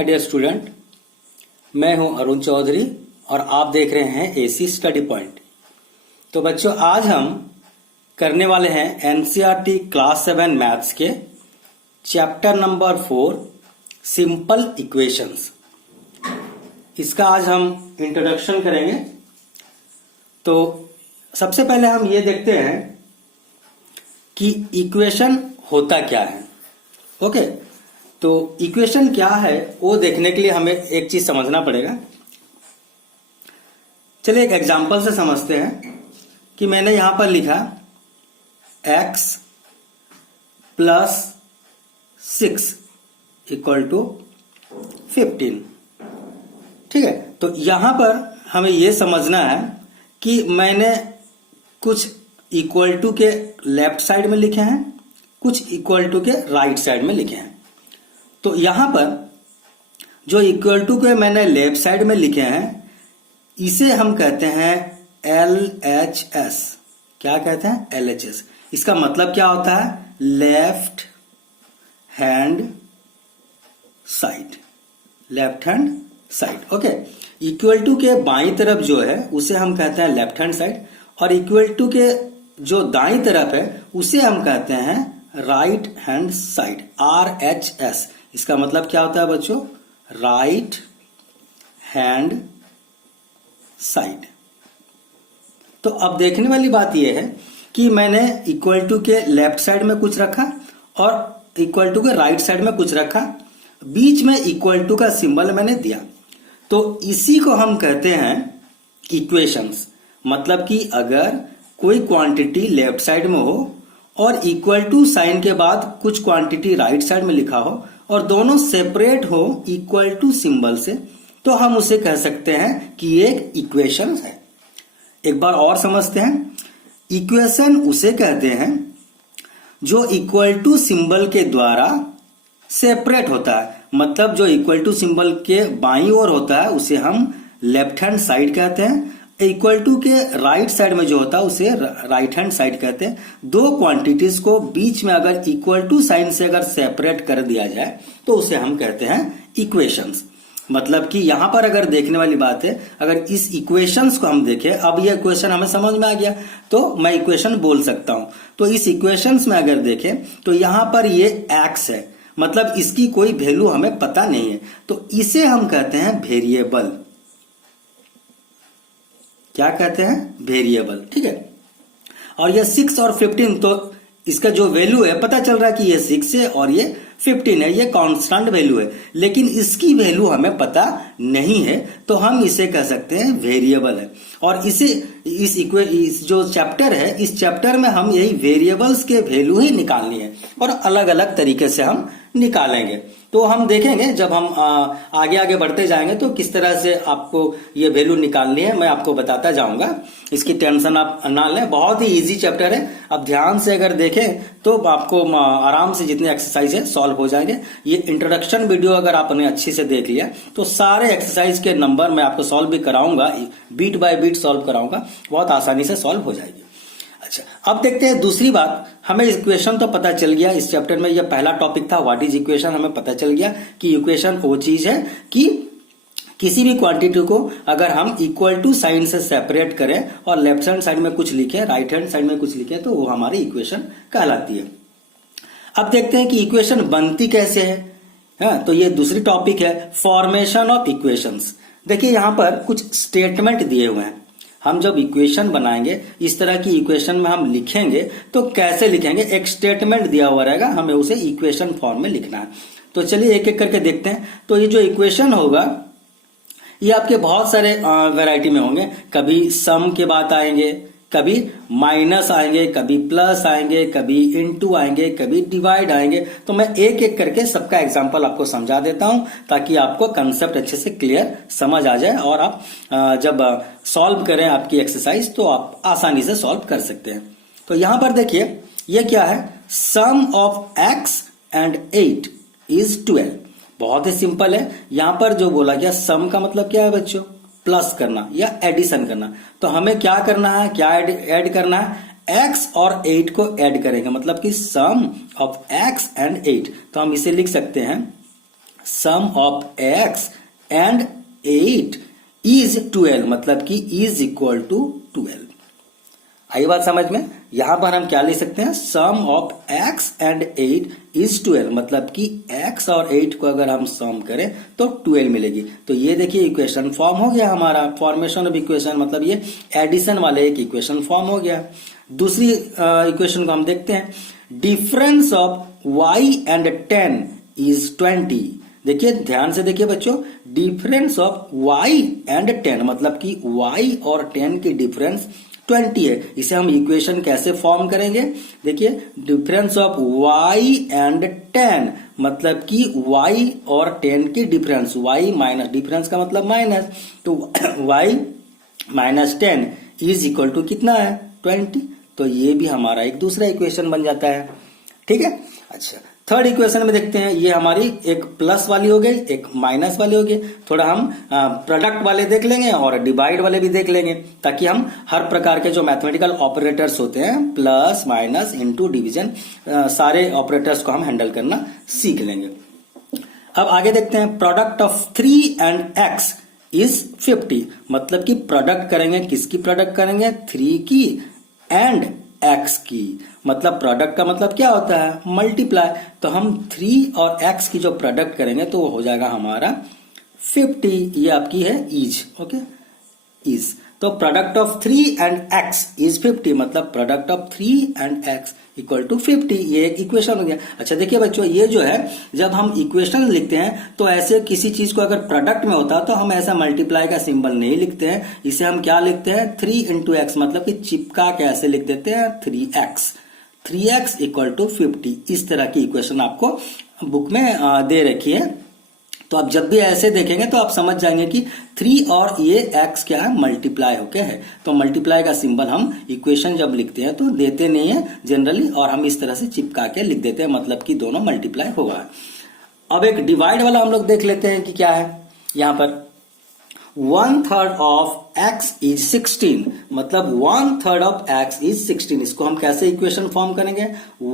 My dear student, मैं हूं अरुण चौधरी और आप देख रहे हैं एसी स्टडी पॉइंट। तो बच्चों, आज हम करने वाले हैं एनसीईआरटी क्लास 7 मैथ्स के चैप्टर नंबर 4 सिंपल इक्वेशंस। इसका आज हम इंट्रोडक्शन करेंगे। तो सबसे पहले हम ये देखते हैं कि इक्वेशन होता क्या है। ओके, तो इक्वेशन क्या है वो देखने के लिए हमें एक चीज समझना पड़ेगा। चलिए एक एग्जांपल से समझते हैं कि मैंने यहां पर लिखा x प्लस 6 इक्वल टू 15। ठीक है, तो यहां पर हमें यह समझना है कि मैंने कुछ इक्वल टू के लेफ्ट साइड में लिखे हैं, कुछ इक्वल टू के राइट साइड में लिखे हैं। तो यहां पर जो इक्वल टू के मैंने लेफ्ट साइड में लिखे हैं इसे हम कहते हैं LHS। क्या कहते हैं? LHS। इसका मतलब क्या होता है? Left hand side. Left hand side. Okay, equal to के बाईं तरफ जो है उसे हम कहते हैं लेफ्ट हैंड साइड, और इक्वल टू के जो दाईं तरफ है उसे हम कहते हैं राइट हैंड साइड। RHS। इसका मतलब क्या होता है बच्चों? Right hand side. तो अब देखने वाली बात यह है कि मैंने इक्वल टू के लेफ्ट साइड में कुछ रखा और इक्वल टू के राइट साइड में कुछ रखा, बीच में इक्वल टू का सिंबल मैंने दिया। तो इसी को हम कहते हैं इक्वेशंस। मतलब कि अगर कोई क्वांटिटी लेफ्ट साइड में हो और इक्वल टू साइन के बाद कुछ क्वांटिटी राइट साइड में लिखा हो और दोनों सेपरेट हो इक्वल टू सिंबल से, तो हम उसे कह सकते हैं कि ये एक इक्वेशन है। एक बार और समझते हैं। इक्वेशन उसे कहते हैं जो इक्वल टू सिंबल के द्वारा सेपरेट होता है। मतलब जो इक्वल टू सिंबल के बाईं ओर होता है उसे हम लेफ्ट हैंड साइड कहते हैं। इक्वल टू के राइट साइड में जो होता है उसे राइट हैंड साइड कहते हैं। दो क्वांटिटीज को बीच में अगर इक्वल टू साइन से अगर सेपरेट कर दिया जाए तो उसे हम कहते हैं इक्वेशंस। मतलब कि यहां पर अगर देखने वाली बात है, अगर इस इक्वेशंस को हम देखें, अब ये इक्वेशन हमें समझ में आ गया तो मैं इक्वेशन बोल सकता हूं। तो इस इक्वेशंस में अगर देखें तो यहां पर ये x है, मतलब इसकी कोई वैल्यू हमें पता नहीं है, तो इसे हम कहते हैं वेरिएबल। क्या कहते हैं? वेरिएबल। ठीक है, और ये 6 और 15, तो इसका जो वैल्यू है पता चल रहा है कि ये 6 है और ये 15 है, ये कांस्टेंट वैल्यू है, लेकिन इसकी वैल्यू हमें पता नहीं है, तो हम इसे कह सकते हैं वेरिएबल है। और इसे इस जो चैप्टर है, इस चैप्टर में हम यही वेरिएबल्स के वैल्यू ही निकालनी है और अलग अलग तरीके से हम निकालेंगे। तो हम देखेंगे जब हम आगे आगे बढ़ते जाएंगे तो किस तरह से आपको ये वैल्यू निकालनी है मैं आपको बताता जाऊंगा। इसकी टेंशन आप ना लें, बहुत ही इजी चैप्टर है। अब ध्यान से अगर देखें तो आपको आराम से जितने एक्सरसाइज है सॉल्व हो जाएंगे। ये इंट्रोडक्शन वीडियो अगर आपने अच्छी से देख लिया तो सारे एक्सरसाइज के नंबर मैं आपको सॉल्व भी कराऊंगा, बीट बाय बीट सॉल्व कराऊंगा, बहुत आसानी से सॉल्व हो जाएगी। अच्छा, अब देखते हैं दूसरी बात। हमें इक्वेशन तो पता चल गया, इस चैप्टर में यह पहला टॉपिक था व्हाट इज इक्वेशन। हमें पता चल गया कि इक्वेशन वो चीज है कि किसी भी क्वांटिटी को अगर हम इक्वल टू साइन से सेपरेट करें और लेफ्ट हैंड साइड में कुछ लिखें, राइट हैंड साइड में कुछ लिखें, तो वो हमारी इक्वेशन कहलाती है। अब देखते हैं कि इक्वेशन बनती कैसे है। हाँ, तो ये दूसरी टॉपिक है फॉर्मेशन ऑफ इक्वेशंस। देखिए यहां पर कुछ स्टेटमेंट दिए हुए हैं। हम जब इक्वेशन बनाएंगे, इस तरह की इक्वेशन में हम लिखेंगे तो कैसे लिखेंगे? एक स्टेटमेंट दिया हुआ रहेगा, हमें उसे इक्वेशन फॉर्म में लिखना है। तो चलिए एक एक करके देखते हैं। तो ये जो इक्वेशन होगा ये आपके बहुत सारे वैरायटी में होंगे। कभी सम के बाद आएंगे, कभी माइनस आएंगे, कभी प्लस आएंगे, कभी इनटू आएंगे, कभी डिवाइड आएंगे। तो मैं एक एक करके सबका एग्जांपल आपको समझा देता हूं ताकि आपको कंसेप्ट अच्छे से क्लियर समझ आ जाए और आप जब सॉल्व करें आपकी एक्सरसाइज तो आप आसानी से सॉल्व कर सकते हैं। तो यहां पर देखिए ये क्या है? सम ऑफ x एंड 8 इज 12। बहुत ही सिंपल है। यहां पर जो बोला गया सम का मतलब क्या है बच्चों? प्लस करना या एडिशन करना। तो हमें क्या करना है? क्या ऐड करना है? x और 8 को ऐड करेंगे, मतलब कि सम ऑफ x एंड 8। तो हम इसे लिख सकते हैं सम ऑफ x एंड 8 इज 12, मतलब कि इज इक्वल टू 12। आई बात समझ में? यहां पर हम क्या ले सकते हैं, सम ऑफ x एंड 8 इज 12, मतलब कि x और 8 को अगर हम सम करें तो 12 मिलेगी। तो ये देखिए इक्वेशन फॉर्म हो गया हमारा, फॉर्मेशन ऑफ इक्वेशन, मतलब ये एडिशन वाले एक इक्वेशन फॉर्म हो गया। दूसरी इक्वेशन को हम देखते हैं, difference of y and 10 is 20। देखिए ध्यान से देखिए बच्चों, डिफरेंस ऑफ y एंड 10, मतलब कि y और 10 की डिफरेंस 20 है। इसे हम इक्वेशन कैसे फॉर्म करेंगे, देखिए डिफरेंस ऑफ y एंड 10, मतलब कि y और 10 की डिफरेंस, y माइनस, डिफरेंस का मतलब माइनस, तो y minus 10 is equal to कितना है, 20। तो ये भी हमारा एक दूसरा इक्वेशन बन जाता है। ठीक है, अच्छा थर्ड इक्वेशन में देखते हैं, ये हमारी एक प्लस वाली हो गई, एक माइनस वाली हो गई। थोड़ा हम प्रोडक्ट वाले देख लेंगे और डिवाइड वाले भी देख लेंगे, ताकि हम हर प्रकार के जो मैथमेटिकल ऑपरेटर्स होते हैं, प्लस माइनस इनटू डिवीजन, सारे ऑपरेटर्स को हम हैंडल करना सीख लेंगे। अब आगे देखते हैं, product of 3 and x is 50, मतलब कि प्रोडक्ट करेंगे, किसकी प्रोडक्ट करेंगे, 3 की एंड x की, मतलब प्रोडक्ट का मतलब क्या होता है, मल्टीप्लाई। तो हम 3 और x की जो प्रोडक्ट करेंगे तो वो हो जाएगा हमारा 50, ये आपकी है इज, ओके इज। तो product of 3 and x is 50, मतलब product of 3 and x equal to 50, ये एक इक्वेशन हो गया। अच्छा देखिए बच्चों, ये जो है जब हम इक्वेशन लिखते हैं तो ऐसे किसी चीज को अगर प्रोडक्ट में होता तो हम ऐसा मल्टीप्लाई का सिंबल नहीं लिखते हैं, इसे हम क्या लिखते हैं, 3 इंटू एक्स, मतलब कि चिपका के ऐसे लिख देते हैं 3x इक्वल टू 50। इस तरह की इक्वेशन आपको बुक में दे रखी है। तो आप जब भी ऐसे देखेंगे तो आप समझ जाएंगे कि 3 और ये x क्या है, मल्टीप्लाई होके है। तो मल्टीप्लाई का सिंबल हम इक्वेशन जब लिखते हैं तो देते नहीं है जनरली, और हम इस तरह से चिपका के लिख देते हैं, मतलब कि दोनों मल्टीप्लाई होगा। अब एक डिवाइड वाला हम लोग देख लेते हैं कि क्या है। यहां पर 1/3 ऑफ x इज 16, मतलब 1/3 ऑफ x इज 16। इसको हम कैसे इक्वेशन फॉर्म करेंगे,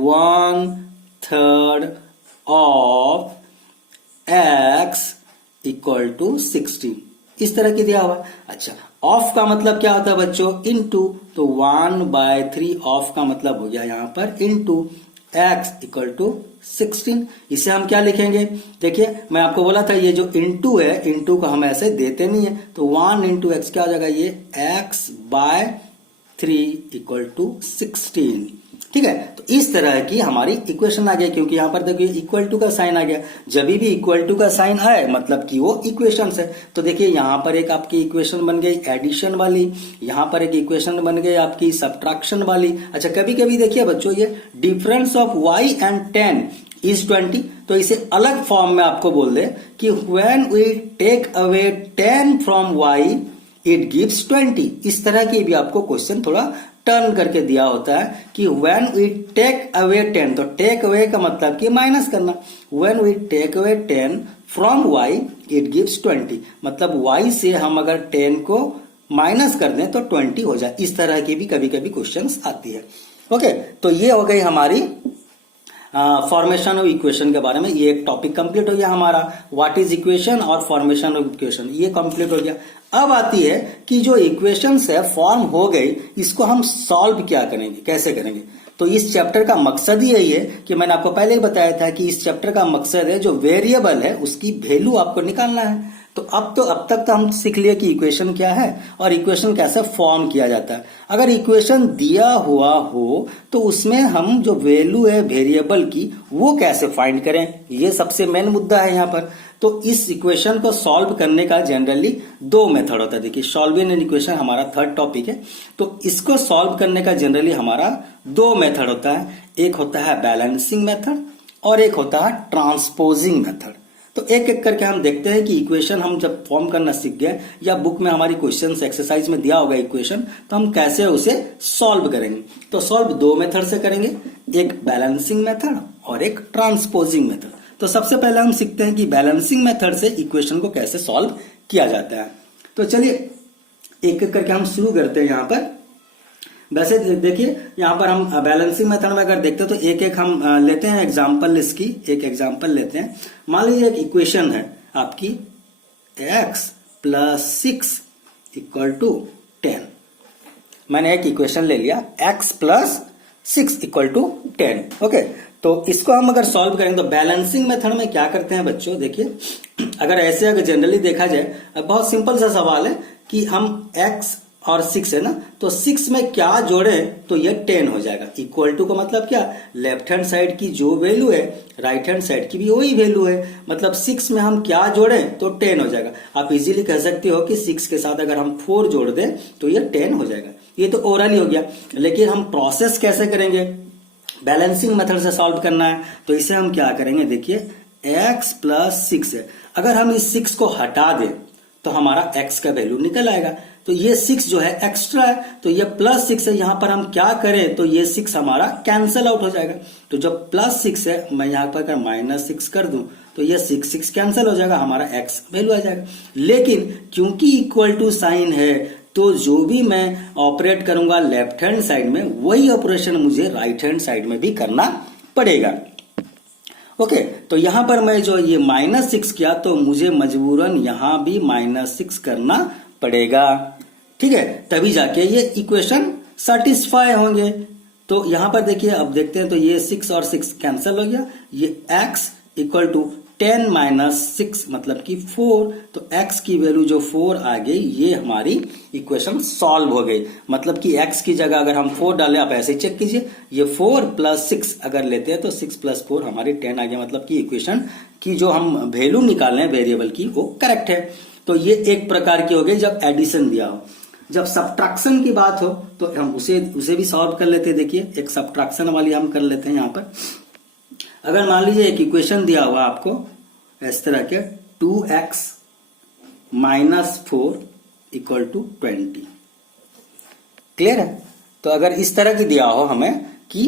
1/3 ऑफ x इक्वल टू 16, इस तरह की दिया हुआ। अच्छा, ऑफ का मतलब क्या होता है बच्चों, इनटू, तो 1/3 ऑफ का मतलब हो गया यहां पर इनटू x इक्वल टू 16। इसे हम क्या लिखेंगे, देखिए मैं आपको बोला था ये जो इनटू है, इनटू को हम ऐसे देते नहीं है, तो 1 इंटू एक्स क्या हो जाएगा, ये x/3 इक्वल टू 16। ठीक है, तो इस तरह की हमारी इक्वेशन आ गई, क्योंकि यहां पर देखिए इक्वल टू का साइन आ गया। जब भी इक्वल टू का साइन आए मतलब कि वो इक्वेशन है। तो देखिए यहां पर एक आपकी इक्वेशन बन गई एडिशन वाली, यहां पर एक इक्वेशन बन गई आपकी सब्ट्रैक्शन वाली। अच्छा, कभी कभी देखिए बच्चों, ये difference of y and 10 is 20, तो इसे अलग फॉर्म में आपको बोल दे कि when we take away 10 from y it gives 20। इस तरह की भी आपको क्वेश्चन थोड़ा टर्न करके दिया होता है कि व्हेन वी टेक अवे 10, तो टेक अवे का मतलब कि माइनस करना, when we take away 10 from y it gives 20, मतलब y से हम अगर 10 को माइनस कर दें तो 20 हो जाए। इस तरह की भी कभी कभी क्वेश्चंस आती है। ओके, तो ये हो गई हमारी फॉर्मेशन ऑफ इक्वेशन के बारे में। ये एक टॉपिक कंप्लीट हो गया हमारा, व्हाट इज इक्वेशन और फॉर्मेशन ऑफ इक्वेशन, ये कंप्लीट हो गया। अब आती है कि जो इक्वेशंस है फॉर्म हो गई, इसको हम सॉल्व क्या करेंगे, कैसे करेंगे। तो इस चैप्टर का मकसद ही यही है कि मैंने आपको पहले ही बताया था कि इस चैप्टर का मकसद है जो वेरिएबल है उसकी वैल्यू आपको निकालना है। तो अब तक तो हम सीख लिए कि इक्वेशन क्या है और इक्वेशन कैसे फॉर्म किया जाता है। अगर इक्वेशन दिया हुआ हो तो उसमें हम जो वैल्यू है वेरिएबल की वो कैसे फाइंड करें, ये सबसे मेन मुद्दा है यहाँ पर। तो इस इक्वेशन को सॉल्व करने का जनरली 2 मेथड होता है। देखिए सॉल्विंग एन इक्वेशन हमारा थर्ड टॉपिक है, तो इसको सॉल्व करने का जनरली हमारा 2 मेथड होता है। एक होता है बैलेंसिंग मेथड और एक होता है ट्रांसपोजिंग मेथड। तो एक एक करके हम देखते हैं कि इक्वेशन हम जब फॉर्म करना सीख गए या बुक में हमारी क्वेश्चन एक्सरसाइज में दिया होगा इक्वेशन, तो हम कैसे उसे सॉल्व करेंगे। तो सॉल्व 2 मेथड से करेंगे, एक बैलेंसिंग मेथड और एक ट्रांसपोजिंग मेथड। तो सबसे पहले हम सीखते हैं कि बैलेंसिंग मेथड से इक्वेशन को कैसे सॉल्व किया जाता है। तो चलिए एक एक करके हम शुरू करते हैं। यहां पर वैसे देखिए यहाँ पर हम बैलेंसिंग मेथड में अगर देखते हैं तो एक एक हम लेते हैं एग्जाम्पल, इसकी एक एग्जाम्पल लेते हैं। मान लीजिए एक इक्वेशन है आपकी x प्लस 6 इक्वल टू 10। मैंने एक इक्वेशन ले लिया x plus 6 equal to 10। Okay, तो इसको हम अगर सॉल्व करेंगे तो बैलेंसिंग मेथड में क्या करते हैं बच्चों, देखिए अगर ऐसे अगर जनरली देखा जाए, बहुत सिंपल सा सवाल है कि हम x और 6 है ना, तो 6 में क्या जोड़े तो ये 10 हो जाएगा। इक्वल टू का मतलब क्या, लेफ्ट हैंड साइड की जो वैल्यू है राइट हैंड साइड की भी वही वैल्यू है, मतलब 6 में हम क्या जोड़े तो 10 हो जाएगा। आप इजीली कह सकते हो कि 6 के साथ अगर हम 4 जोड़ दें तो ये 10 हो जाएगा। ये तो ओरली हो गया, लेकिन हम प्रोसेस कैसे करेंगे, बैलेंसिंग मेथड से सॉल्व करना है। तो इसे हम क्या करेंगे, देखिए x प्लस 6 है, अगर हम इस 6 को हटा दें तो हमारा x का वैल्यू निकल आएगा। तो ये 6 जो है एक्स्ट्रा है, तो ये प्लस 6 है, यहां पर हम क्या करें तो ये 6 हमारा कैंसल आउट हो जाएगा। तो जब प्लस 6 है, मैं यहां पर अगर माइनस 6 कर दूं तो ये 6 कैंसल हो जाएगा, हमारा x वैल्यू आ जाएगा। लेकिन क्योंकि इक्वल टू साइन है तो जो भी मैं ऑपरेट करूंगा लेफ्ट हैंड साइड में, वही ऑपरेशन मुझे राइट हैंड साइड में भी करना पड़ेगा। ओके, तो यहां पर मैं जो ये -6 किया तो मुझे मजबूरन यहां भी -6 करना पड़ेगा, ठीक है, तभी जाके ये इक्वेशन सेटिस्फाई होंगे। तो यहां पर देखिए, अब देखते हैं तो ये 6 और 6 कैंसिल हो गया, ये x इक्वल टू 10 माइनस 6 मतलब कि 4, तो x की वैल्यू जो 4 आ गई, ये हमारी इक्वेशन सॉल्व हो गई। मतलब कि x की जगह अगर हम 4 डालें, आप ऐसे चेक कीजिए, ये 4 प्लस 6 अगर लेते हैं तो 6 प्लस 4 हमारी 10 आ गया। मतलब कि इक्वेशन की जो हम वैल्यू निकाल रहे हैं वेरिएबल की, वो करेक्ट है। तो ये एक प्रकार की हो गई जब एडिशन दिया हो। जब सब्ट्रैक्शन की बात हो तो हम उसे भी सॉल्व कर लेते हैं। देखिए एक सब्ट्रैक्शन वाली हम कर लेते हैं। यहां पर अगर मान लीजिए एक इक्वेशन दिया हुआ आपको इस तरह के 2x minus 4 equal to 20, clear है। तो अगर इस तरह की दिया हो हमें कि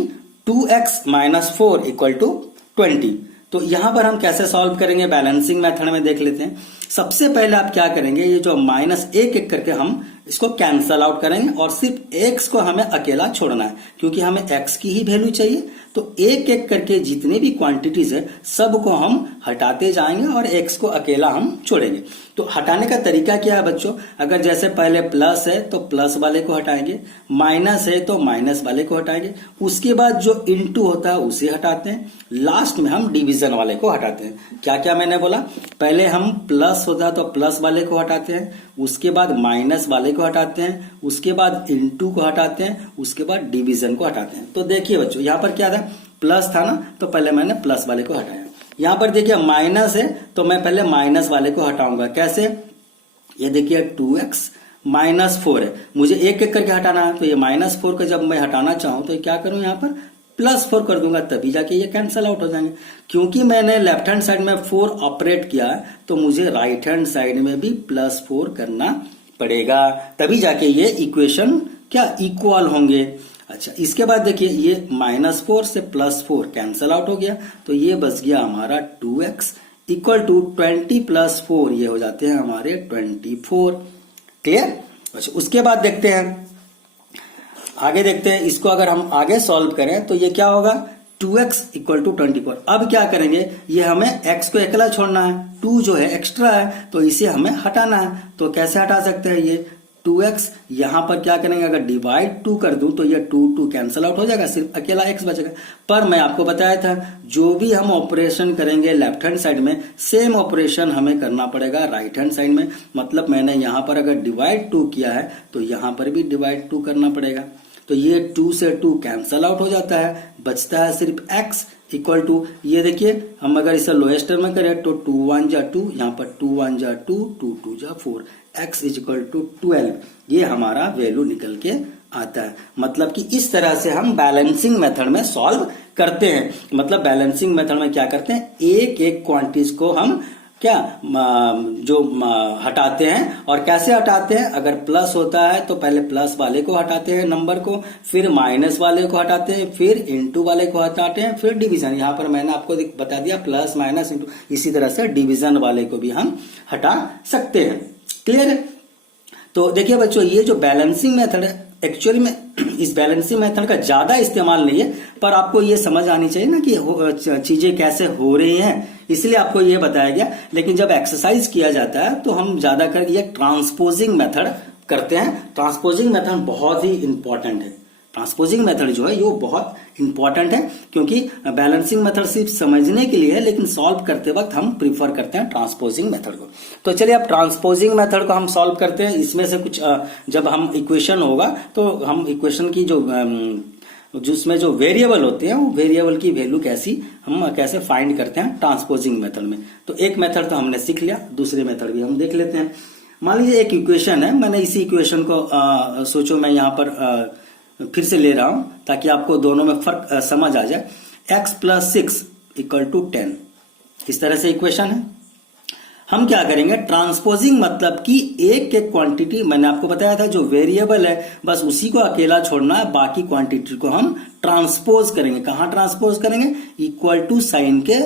2x माइनस 4 इक्वल टू 20, तो यहां पर हम कैसे सॉल्व करेंगे, बैलेंसिंग मेथड में देख लेते हैं। सबसे पहले आप क्या करेंगे, ये जो -1 करके हम इसको कैंसल आउट करेंगे और सिर्फ x को हमें अकेला छोड़ना है, क्योंकि हमें x की ही वैल्यू चाहिए। तो एक एक करके जितने भी क्वांटिटीज है सबको हम हटाते जाएंगे और x को अकेला हम छोड़ेंगे। तो हटाने का तरीका क्या है बच्चों, अगर जैसे पहले प्लस है तो प्लस वाले को हटाएंगे, माइनस है तो माइनस वाले को हटाएंगे, उसके बाद जो इनटू होता है उसे हटाते हैं, लास्ट में हम डिवीजन वाले को हटाते हैं। क्या क्या मैंने बोला, पहले हम प्लस होता है तो प्लस वाले को हटाते हैं, उसके बाद माइनस वाले को हटाते हैं, उसके बाद इनटू को हटाते हैं, उसके बाद डिवीजन को हटाते हैं। तो देखिए बच्चों, यहाँ पर क्या था, प्लस था ना, तो पहले मैंने प्लस वाले को हटाया। यहां पर देखिए माइनस है तो मैं पहले माइनस वाले को हटाऊंगा। कैसे, ये देखिए 2x माइनस 4 है, मुझे एक एक करके हटाना है। तो ये -4 को जब मैं हटाना चाहूं तो क्या करूं, यहां पर +4 कर दूंगा, तभी जाके ये कैंसल आउट हो जाएंगे। क्योंकि मैंने लेफ्ट हैंड साइड में 4 ऑपरेट किया है तो मुझे राइट हैंड साइड में भी +4 करना पड़ेगा, तभी जाके ये इक्वेशन क्या इक्वल होंगे। अच्छा, इसके बाद देखिए ये -4 से +4 कैंसल आउट हो गया, तो ये बच गया हमारा 2x इक्वल टू 20 + 4, ये हो जाते हैं हमारे 24, क्लियर। अच्छा, उसके बाद देखते हैं, आगे देखते हैं, इसको अगर हम आगे सॉल्व करें तो ये क्या होगा, 2x इक्वल टू 24। अब क्या करेंगे, ये हमें x को अकेला छोड़ना है, 2 जो है एक्स्ट्रा है तो इसे हमें हटाना है। तो कैसे हटा सकते हैं, ये 2x यहां पर क्या करेंगे, अगर डिवाइड 2 कर दूं तो ये 2 कैंसल आउट हो जाएगा, सिर्फ अकेला x बचेगा। पर मैं आपको बताया था जो भी हम ऑपरेशन करेंगे लेफ्ट हैंड साइड में, सेम ऑपरेशन हमें करना पड़ेगा राइट हैंड साइड में। मतलब मैंने यहां पर अगर डिवाइड 2 किया है तो यहां पर भी डिवाइड 2 करना पड़ेगा। तो ये 2 से 2 कैंसल आउट हो जाता है, बचता है सिर्फ x इक्वल टू, ये देखिए हम अगर इसे लोएस्ट टर्म में करें तो 2 1 जा 2, यहाँ पर 2 1 जा 2, 2 2 जा 4, x इक्वल टू 12, ये हमारा वैल्यू निकल के आता है। मतलब कि इस तरह से हम बैलेंसिंग मेथड में सॉल्व करते हैं। मतलब बैलेंसिंग मेथड में क्या करते हैं, एक एक क्वांटिटीज को हम क्या हटाते हैं। और कैसे हटाते हैं, अगर प्लस होता है तो पहले प्लस वाले को हटाते हैं नंबर को, फिर माइनस वाले को हटाते हैं, फिर इनटू वाले को हटाते हैं, फिर डिवीजन। यहां पर मैंने आपको बता दिया प्लस माइनस इनटू, इसी तरह से डिवीजन वाले को भी हम हटा सकते हैं, क्लियर है। तो देखिए बच्चों, ये जो बैलेंसिंग मेथड है एक्चुअली में इस बैलेंसिंग मेथड का ज्यादा इस्तेमाल नहीं है, पर आपको ये समझ आनी चाहिए ना कि चीजें कैसे हो रही हैं, इसलिए आपको ये बताया गया। लेकिन जब एक्सरसाइज किया जाता है तो हम ज्यादातर ये ट्रांसपोजिंग मेथड करते हैं। ट्रांसपोजिंग मेथड बहुत ही इंपॉर्टेंट है। ट्रांसपोजिंग मेथड जो है ये बहुत इंपॉर्टेंट है, क्योंकि बैलेंसिंग मेथड सिर्फ समझने के लिए है, लेकिन सॉल्व करते वक्त हम प्रीफर करते हैं ट्रांसपोजिंग मेथड को। तो चलिए अब ट्रांसपोजिंग मेथड को हम सॉल्व करते हैं। इसमें से कुछ जब हम इक्वेशन होगा तो हम इक्वेशन की जिसमें जो वेरिएबल होते हैं वो वेरिएबल की वैल्यू हम कैसे फाइंड करते हैं ट्रांसपोजिंग मेथड में। तो एक मेथड तो हमने सीख लिया, दूसरे मेथड भी हम देख लेते हैं। मान लीजिए एक इक्वेशन है, मैंने इसी इक्वेशन को सोचो मैं यहाँ पर फिर से ले रहा हूं ताकि आपको दोनों में फर्क समझ आ जाए। x + 6 = 10, इस तरह से इक्वेशन है। हम क्या करेंगे, ट्रांसपोजिंग मतलब कि एक एक क्वांटिटी, मैंने आपको बताया था जो वेरिएबल है बस उसी को अकेला छोड़ना है, बाकी क्वांटिटी को हम ट्रांसपोज करेंगे। कहां ट्रांसपोज करेंगे, इक्वल टू साइन के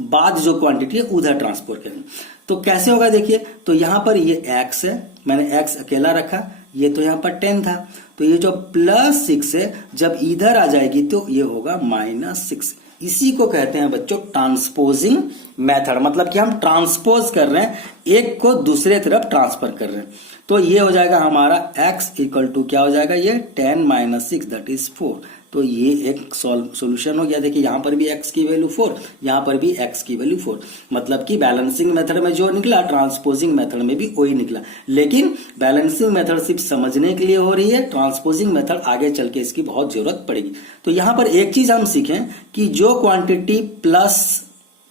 बाद जो क्वांटिटी है उधर ट्रांसपोज करेंगे। तो कैसे होगा देखिए, तो यहां पर ये x है, मैंने x अकेला रखा, ये तो यहां पर 10 था, तो ये जो +6 है जब इधर आ जाएगी तो ये होगा -6। इसी को कहते हैं बच्चों ट्रांसपोजिंग मेथड, मतलब कि हम ट्रांसपोज कर रहे हैं, एक को दूसरे तरफ ट्रांसफर कर रहे हैं। तो ये हो जाएगा हमारा x = क्या हो जाएगा, ये 10 - 6 दैट इज 4। तो ये एक सॉल्यूशन हो गया। देखिए यहां पर भी x की वैल्यू 4, यहां पर भी x की वैल्यू 4, मतलब कि बैलेंसिंग मेथड में जो निकला ट्रांसपोजिंग मेथड में भी वही निकला। लेकिन बैलेंसिंग मेथड सिर्फ समझने के लिए हो रही है, ट्रांसपोजिंग मेथड आगे चल के इसकी बहुत जरूरत पड़ेगी। तो यहां पर एक चीज हम सीखें कि जो क्वांटिटी प्लस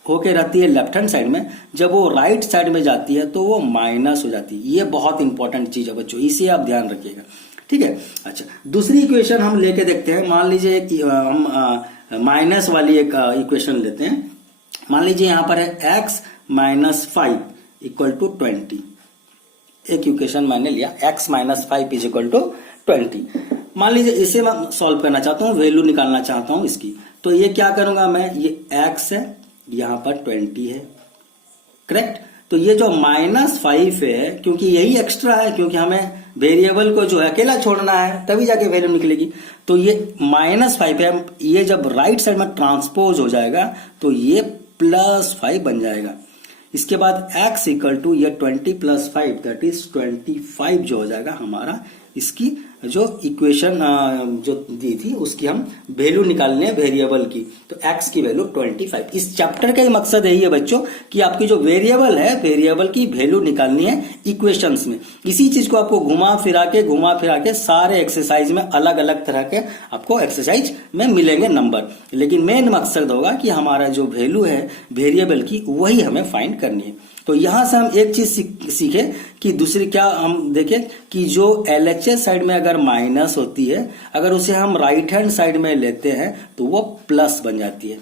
होके रहती है लेफ्ट हैंड साइड में, जब वो राइट साइड में जाती है तो वो माइनस हो जाती है। ये बहुत इंपॉर्टेंट चीज है बच्चों, इसे आप ध्यान रखिएगा, ठीक है। अच्छा, दूसरी इक्वेशन हम लेके देखते हैं। मान लीजिए हम माइनस वाली एक इक्वेशन लेते हैं। मान लीजिए यहां पर है x - 5 = 20। एक इक्वेशन मैंने लिया, x - 5 = 20। मान लीजिए इसे मैं सॉल्व करना चाहता हूं, वैल्यू निकालना चाहता हूं इसकी। तो ये क्या करूंगा मैं, ये x है, यहां पर 20 है, करेक्ट। तो ये जो -5 है, क्योंकि यही एक्स्ट्रा है, क्योंकि हमें वेरिएबल को जो है अकेला छोड़ना है तभी जाके वैल्यू निकलेगी। तो ये -5 है, ये जब राइट साइड में ट्रांसपोज हो जाएगा तो ये +5 बन जाएगा। इसके बाद x = ये 20 + 5 दैट इज 25 जो हो जाएगा हमारा। इसकी जो इक्वेशन जो दी थी उसकी हम वैल्यू निकालने हैं वेरिएबल की, तो x की वैल्यू 25। इस चैप्टर का ही मकसद यही है बच्चों कि आपकी जो वेरिएबल है, वेरिएबल की वैल्यू निकालनी है इक्वेशंस में। इसी चीज को आपको घुमा फिरा के सारे एक्सरसाइज में अलग अलग तरह के आपको एक्सरसाइज में मिलेंगे नंबर, लेकिन मेन मकसद होगा कि हमारा जो वैल्यू है वेरिएबल की वही हमें फाइंड करनी है। तो यहां से हम एक चीज सीखे कि दूसरी क्या हम देखें कि जो LHS साइड में अगर माइनस होती है, अगर उसे हम राइट हैंड साइड में लेते हैं तो वो प्लस बन जाती है,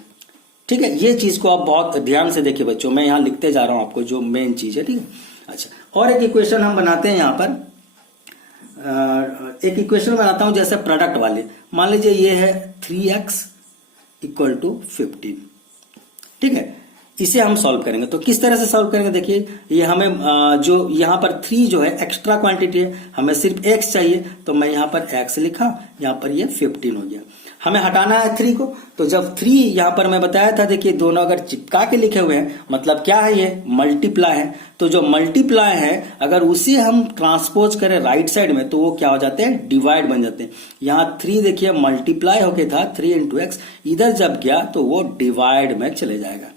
ठीक है। ये चीज को आप बहुत ध्यान से देखिए बच्चों, मैं यहां लिखते जा रहा हूं आपको जो मेन चीज है, ठीक है। अच्छा, और एक इक्वेशन हम बनाते हैं यहां पर। एक इक्वेशन बनाता हूं जैसे प्रोडक्ट वाले। मान लीजिए ये है 3x = 15, ठीक है। इसे हम सॉल्व करेंगे। तो किस तरह से सॉल्व करेंगे, देखिए ये हमें जो यहाँ पर 3 जो है एक्स्ट्रा क्वांटिटी है, हमें सिर्फ x चाहिए, तो मैं यहाँ पर x लिखा, यहाँ पर ये 15 हो गया। हमें हटाना है 3 को, तो जब 3 यहाँ पर मैं बताया था, देखिए दोनों अगर चिपका के लिखे हुए हैं मतलब क्या है, ये मल्टीप्लाई है। तो जो मल्टीप्लाई है अगर उसे हम ट्रांसपोज करें राइट साइड में तो वो क्या हो जाते हैं, डिवाइड बन जाते हैं। यहाँ 3 देखिए मल्टीप्लाई होके था 3 × x, इधर जब गया तो वो डिवाइड में चले जाएगा।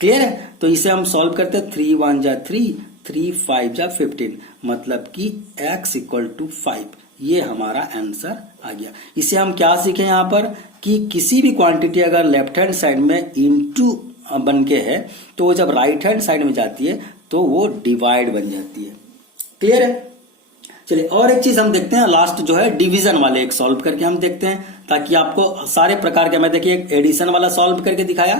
क्लियर है। तो इसे हम सॉल्व करते हैं, 3 × 1 = 3, 3 × 5 = 15, मतलब कि x = 5। ये हमारा आंसर आ गया। इसे हम क्या सीखे यहाँ पर कि किसी भी क्वांटिटी अगर लेफ्ट हैंड साइड में इनटू बन के है तो वो जब राइट हैंड साइड में जाती है तो वो डिवाइड बन जाती है। क्लियर है। चलिए और एक चीज हम देखते हैं, लास्ट जो है डिवीजन वाले एक सॉल्व करके हम देखते हैं, ताकि आपको सारे प्रकार के, मैं देखिए एक एडिशन वाला सॉल्व करके दिखाया,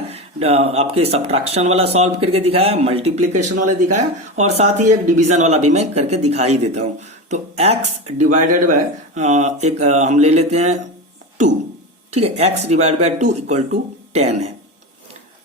आपके सब्ट्रैक्शन वाला सॉल्व करके दिखाया, मल्टीप्लिकेशन वाला दिखाया, और साथ ही एक डिवीजन वाला भी मैं करके दिखा ही देता हूं। तो x डिवाइडेड बाय एक हम ले लेते हैं 2, ठीक है। x डिवाइड बाय 2 = 10 है।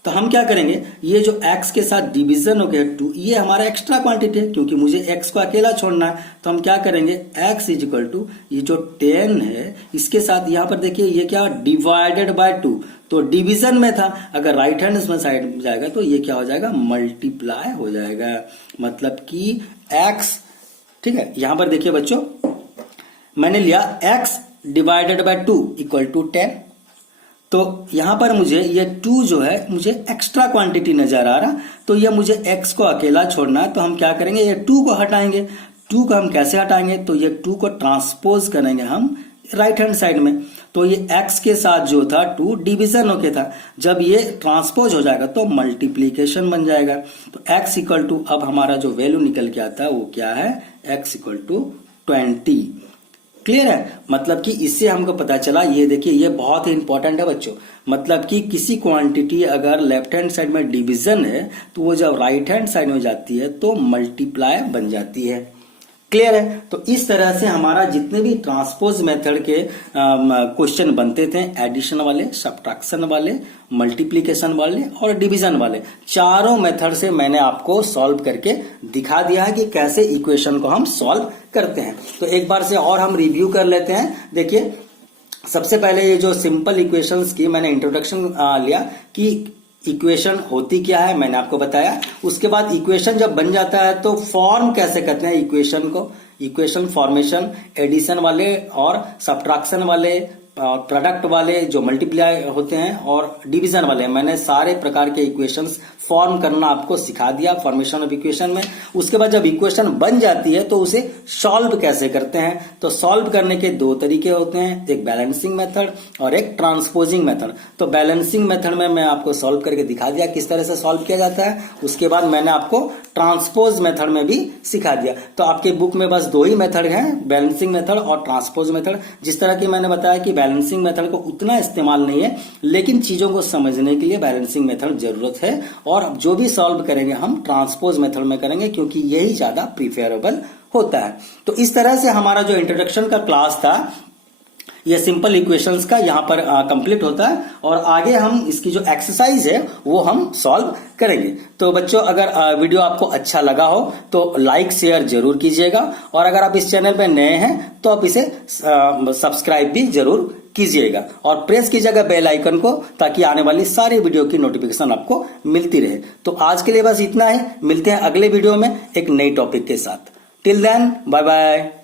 तो हम क्या करेंगे, ये जो x के साथ डिवीजन हो गया 2, ये हमारा एक्स्ट्रा क्वांटिटी है क्योंकि मुझे x को अकेला छोड़ना है। तो हम क्या करेंगे, x इज इक्वल टू ये जो 10 है इसके साथ यहाँ पर देखिए ये क्या डिवाइडेड बाय 2, तो डिवीजन में था, अगर राइट हैंड साइड में जाएगा तो ये क्या हो जाएगा, मल्टीप्लाई हो जाएगा। मतलब कि x, ठीक है, यहां पर देखिए बच्चों मैंने लिया x divided by 2 equal to 10, तो यहां पर मुझे ये 2 जो है मुझे एक्स्ट्रा क्वांटिटी नजर आ रहा, तो ये मुझे x को अकेला छोड़ना है। तो हम क्या करेंगे, ये 2 को हटाएंगे। 2 को हम कैसे हटाएंगे, तो ये 2 को ट्रांसपोज करेंगे हम राइट हैंड साइड में, तो ये x के साथ जो था 2 डिवीजन होके था, जब ये ट्रांसपोज हो जाएगा तो मल्टीप्लीकेशन बन जाएगा। तो x इक्वल टू, अब हमारा जो वैल्यू निकल के आता है वो क्या है, x इक्वल टू 20। क्लियर है, मतलब कि इससे हमको पता चला, ये देखिए ये बहुत ही इंपॉर्टेंट है बच्चों, मतलब कि किसी क्वांटिटी अगर लेफ्ट हैंड साइड में डिवीजन है तो वो जब राइट हैंड साइड में जाती है तो मल्टीप्लाई बन जाती है। क्लियर है, तो इस तरह से हमारा जितने भी ट्रांसपोज मेथड के क्वेश्चन बनते थे, एडिशन वाले, सब्ट्रैक्शन वाले, मल्टीप्लीकेशन वाले और डिवीजन वाले, चारों मेथड से मैंने आपको सॉल्व करके दिखा दिया है कि कैसे इक्वेशन को हम सॉल्व करते हैं। तो एक बार से और हम रिव्यू कर लेते हैं। देखिए सबसे पहले ये जो सिंपल इक्वेशंस की मैंने इंट्रोडक्शन लिया कि इक्वेशन होती क्या है, मैंने आपको बताया। उसके बाद इक्वेशन जब बन जाता है तो फॉर्म कैसे करते हैं इक्वेशन को, इक्वेशन फॉर्मेशन, एडिशन वाले और सब्ट्रैक्शन वाले, प्रोडक्ट वाले जो मल्टीप्लाई होते हैं और डिवीजन वाले, मैंने सारे प्रकार के इक्वेशंस फॉर्म करना आपको सिखा दिया फॉर्मेशन ऑफ इक्वेशन में। उसके बाद जब इक्वेशन बन जाती है तो उसे सॉल्व कैसे करते हैं, तो सॉल्व करने के 2 तरीके होते हैं, एक बैलेंसिंग मेथड और एक ट्रांसपोजिंग मेथड। तो बैलेंसिंग मेथड में मैं आपको सॉल्व करके दिखा दिया किस तरह से सॉल्व किया जाता है। उसके बाद मैंने आपको ट्रांसपोज मेथड में भी सिखा दिया। तो आपके बुक में बस 2 ही मेथड हैं, बैलेंसिंग मेथड और ट्रांसपोज मेथड। जिस तरह की मैंने बताया कि बैलेंसिंग मेथड को उतना इस्तेमाल नहीं है, लेकिन चीजों को समझने के लिए बैलेंसिंग मेथड जरूरत है, और जो भी सॉल्व करेंगे हम ट्रांसपोज मेथड में करेंगे क्योंकि यही ज्यादा प्रीफरेबल होता है। तो इस तरह से हमारा जो इंट्रोडक्शन का क्लास था ये सिंपल इक्वेशंस का यहाँ पर कंप्लीट होता है, और आगे हम इसकी जो एक्सरसाइज है वो हम सॉल्व करेंगे। तो बच्चों अगर वीडियो आपको अच्छा लगा हो तो लाइक शेयर जरूर कीजिएगा, और अगर आप इस चैनल पर नए हैं तो आप इसे सब्सक्राइब भी जरूर कीजिएगा और प्रेस कीजिएगा बेल आइकन को, ताकि आने वाली सारी वीडियो की नोटिफिकेशन आपको मिलती रहे। तो आज के लिए बस इतना ही, मिलते हैं अगले वीडियो में एक नई टॉपिक के साथ। Till then bye bye.